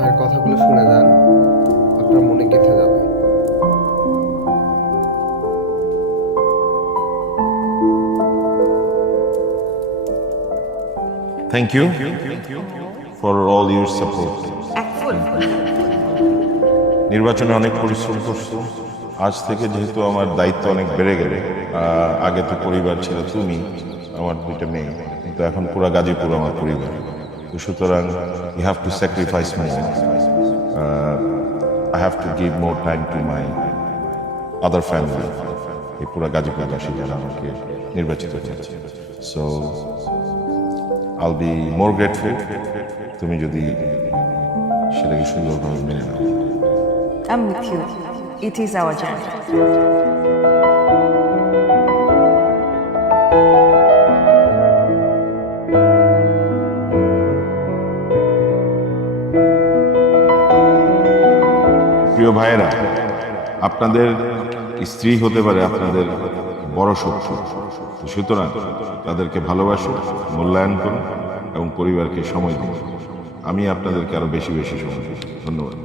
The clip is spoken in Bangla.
মায়ের কথাগুলো শুনে যান, আপনার মনে গেঁথে যাবে। Thank you for all your support. নির্বাচনে অনেক পরিশ্রম করছো। আজ থেকে যেহেতু আমার দায়িত্ব অনেক বেড়ে গেলে, আগে তো পরিবার ছিল তুমি, আমার দুইটা মেয়ে, কিন্তু এখন পুরো গাজীপুর আমার পরিবার। তো সুতরাং you have to sacrifice more, I have to give more time to my other family, এই পুরো গাজীপুরবাসী যারা আমাকে নির্বাচিত করেছে। So I'll be more grateful তুমি যদি সেটাকে সুন্দরভাবে মেনে নাও। I'm with you. It is our journey. প্রিয় ভাইয়েরা, আপনাদের স্ত্রী হতে পারে আপনাদের বড় শত্রু, সুতরাং তাদেরকে ভালোবাসুন, মূল্যায়ন করুন এবং পরিবারকে সময় দিন। আমি আপনাদেরকে আরো বেশি বেশি সময় দিই। ধন্যবাদ।